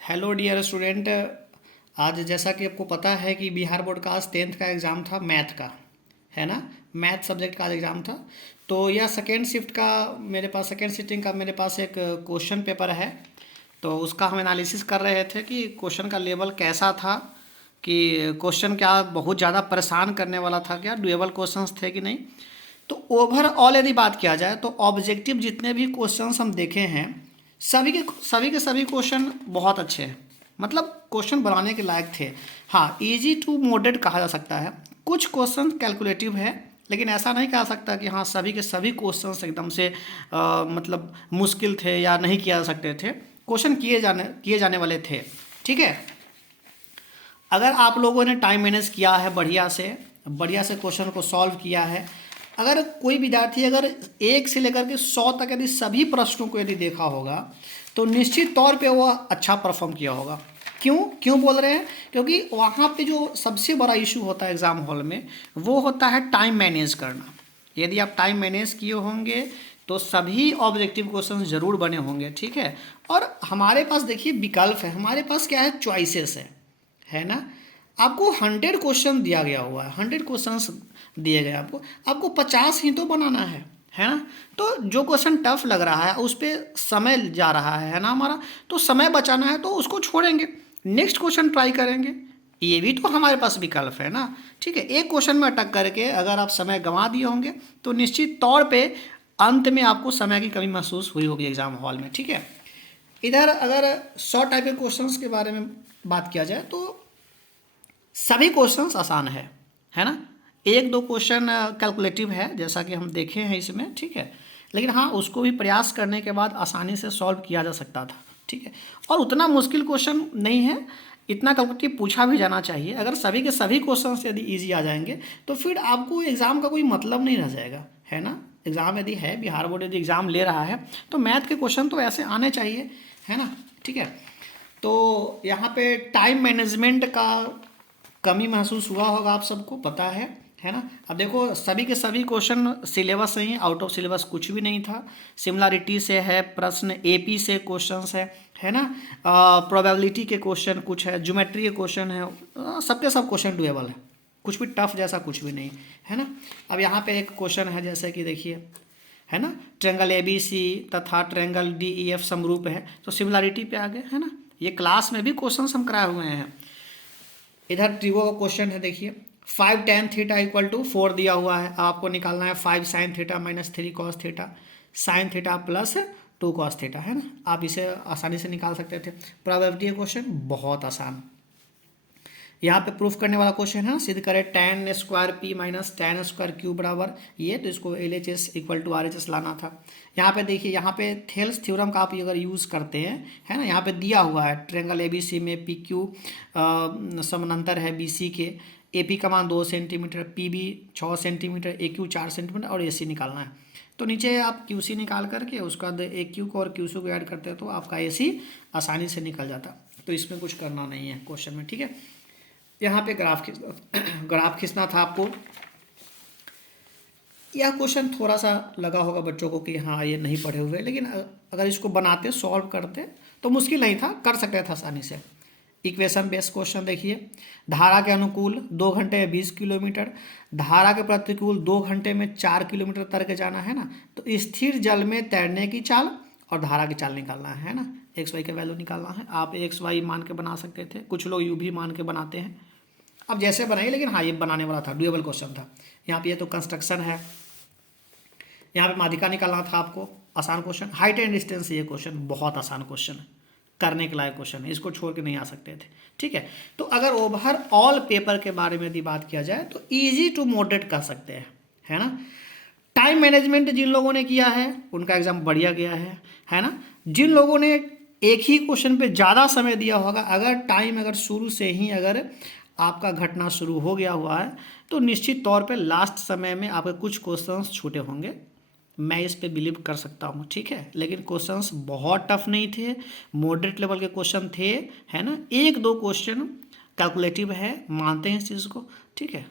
Hello dear student. आज जैसा कि आपको पता है कि बिहार बोर्ड का आज 10th का एग्ज़ाम था, मैथ का, है ना। मैथ सब्जेक्ट का आज एग्ज़ाम था। तो यह सेकेंड सिटिंग का मेरे पास एक क्वेश्चन पेपर है। तो उसका हम एनालिसिस कर रहे थे कि क्वेश्चन का लेवल कैसा था, कि क्वेश्चन क्या बहुत ज़्यादा परेशान करने वाला था, क्या डुएबल क्वेश्चंस थे कि नहीं। तो ओवरऑल यदि बात किया जाए तो ऑब्जेक्टिव जितने भी क्वेश्चंस हम देखे हैं, सभी के सभी क्वेश्चन बहुत अच्छे हैं, मतलब क्वेश्चन बनाने के लायक थे। हाँ, इजी टू मॉडरेट कहा जा सकता है। कुछ क्वेश्चन कैलकुलेटिव है, लेकिन ऐसा नहीं कहा सकता कि हाँ सभी के सभी क्वेश्चंस एकदम से मतलब मुश्किल थे या नहीं किया जा सकते थे। क्वेश्चन किए जाने वाले थे, ठीक है। अगर आप लोगों ने टाइम मैनेज किया है, बढ़िया से क्वेश्चन को सॉल्व किया है, अगर कोई विद्यार्थी अगर 1 से लेकर के 100 तक यदि सभी प्रश्नों को यदि देखा होगा तो निश्चित तौर पे वह अच्छा परफॉर्म किया होगा। क्यों बोल रहे हैं? क्योंकि वहाँ पे जो सबसे बड़ा इशू होता है एग्ज़ाम हॉल में, वो होता है टाइम मैनेज करना। यदि आप टाइम मैनेज किए होंगे तो सभी ऑब्जेक्टिव क्वेश्चन जरूर बने होंगे, ठीक है। और हमारे पास देखिए विकल्प है, हमारे पास क्या है, चॉइसेस है ना। आपको 100 क्वेश्चन दिया गया हुआ है, 100 क्वेश्चंस दिए गए आपको 50 ही तो बनाना है ना। तो जो क्वेश्चन टफ लग रहा है उस पर समय जा रहा है ना हमारा, तो समय बचाना है तो उसको छोड़ेंगे, नेक्स्ट क्वेश्चन ट्राई करेंगे। ये भी तो हमारे पास विकल्प है ना, ठीक है। एक क्वेश्चन में अटक करके अगर आप समय गंवा दिए होंगे तो निश्चित तौर पे अंत में आपको समय की कमी महसूस हुई होगी एग्जाम हॉल में, ठीक है। इधर अगर 100 टाइप के क्वेश्चंस के बारे में बात किया जाए तो सभी क्वेश्चंस आसान है ना। एक दो क्वेश्चन कैलकुलेटिव है जैसा कि हम देखे हैं इसमें, ठीक है। लेकिन हाँ, उसको भी प्रयास करने के बाद आसानी से सॉल्व किया जा सकता था, ठीक है। और उतना मुश्किल क्वेश्चन नहीं है, इतना कैलकुलेटिव पूछा भी जाना चाहिए। अगर सभी के सभी क्वेश्चन यदि ईजी आ जाएंगे तो फिर आपको एग्ज़ाम का कोई मतलब नहीं रह जाएगा, है ना। एग्ज़ाम यदि है, बिहार बोर्ड यदि एग्ज़ाम ले रहा है तो मैथ के क्वेश्चन तो ऐसे आने चाहिए, है ना, ठीक है। तो यहाँ पे टाइम मैनेजमेंट का कमी महसूस हुआ होगा, आप सबको पता है ना। अब देखो सभी के सभी क्वेश्चन सिलेबस से ही, आउट ऑफ सिलेबस कुछ भी नहीं था। सिमिलरिटी से है प्रश्न, एपी से क्वेश्चंस है ना, प्रोबेबिलिटी के क्वेश्चन कुछ है, ज्योमेट्री के क्वेश्चन है, सबके सब क्वेश्चन डुएबल है, कुछ भी टफ जैसा कुछ भी नहीं, है ना। अब यहाँ पे एक क्वेश्चन है जैसे कि देखिए, है ना, ट्रेंगल ए बी सी तथा ट्रेंगल डी ई एफ समरूप है, तो सिमिलरिटी पे आ गए, है ना। ये क्लास में भी क्वेश्चन हम कराए हुए हैं। इधर ट्रिगो का क्वेश्चन है, देखिए 5 tan थीटा इक्वल टू 4 दिया हुआ है। आपको निकालना है 5 sin theta minus 3 cos theta sine theta plus 2 cos theta, है ना। आप इसे आसानी से निकाल सकते थे। प्रोबेबिलिटी क्वेश्चन बहुत आसान। यहाँ पे प्रूफ करने वाला क्वेश्चन है, सिद्ध करें tan square P minus tan square Q बराबर ये, तो इसको LHS इक्वल टू RHS लाना था। यहाँ पे देखिए, यहाँ पे थेल्स थ्योरम का आप अगर यूज़ करते हैं, है ना, यहाँ पे दिया हुआ है ट्रेंगल ABC में PQ समानांतर है BC के, AP का मान 2 centimetre, PB 6 centimetre, AQ 4 centimetre और AC निकालना है। तो नीचे आप QC निकाल करके उसके बाद AQ को और QC को ऐड करते हैं तो आपका AC आसानी से निकल जाता। तो इसमें कुछ करना नहीं है क्वेश्चन में, ठीक है। यहाँ पे ग्राफ खींचना था आपको। यह क्वेश्चन थोड़ा सा लगा होगा बच्चों को कि हाँ ये नहीं पढ़े हुए, लेकिन अगर इसको बनाते सॉल्व करते तो मुश्किल नहीं था, कर सकते थे आसानी से। इक्वेशन बेस्ड क्वेश्चन देखिए, धारा के अनुकूल 2 घंटे में 20 किलोमीटर, धारा के प्रतिकूल 2 घंटे में 4 किलोमीटर तैर के जाना है ना। तो स्थिर जल में तैरने की चाल और धारा की चाल निकालना है ना, एक्स वाई का वैल्यू निकालना है। आप एक्स वाई मान के बना सकते थे, कुछ लोग यू भी मान के बनाते हैं, अब जैसे बनाइए, लेकिन हाँ ये बनाने वाला था, डुएबल क्वेश्चन था। यहाँ पे ये तो कंस्ट्रक्शन है, यहाँ पे माध्यिका निकालना था आपको, आसान क्वेश्चन। हाइट एंड डिस्टेंस, ये क्वेश्चन बहुत आसान क्वेश्चन है, करने के लायक क्वेश्चन है, इसको छोड़ के नहीं आ सकते थे, ठीक है। तो अगर ओवरऑल पेपर के बारे में यदि बात किया जाए तो इजी टू मॉडरेट कर सकते हैं, है ना। टाइम मैनेजमेंट जिन लोगों ने किया है उनका एग्जाम बढ़िया गया है ना। जिन लोगों ने एक ही क्वेश्चन पे ज़्यादा समय दिया होगा, अगर टाइम अगर शुरू से ही अगर आपका घटना शुरू हो गया हुआ है तो निश्चित तौर पे लास्ट समय में आपके कुछ क्वेश्चंस छूटे होंगे, मैं इस पे बिलीव कर सकता हूँ, ठीक है। लेकिन क्वेश्चंस बहुत टफ नहीं थे, मॉडरेट लेवल के क्वेश्चन थे, है ना। एक दो क्वेश्चन कैलकुलेटिव है, मानते हैं इस चीज़ को, ठीक है।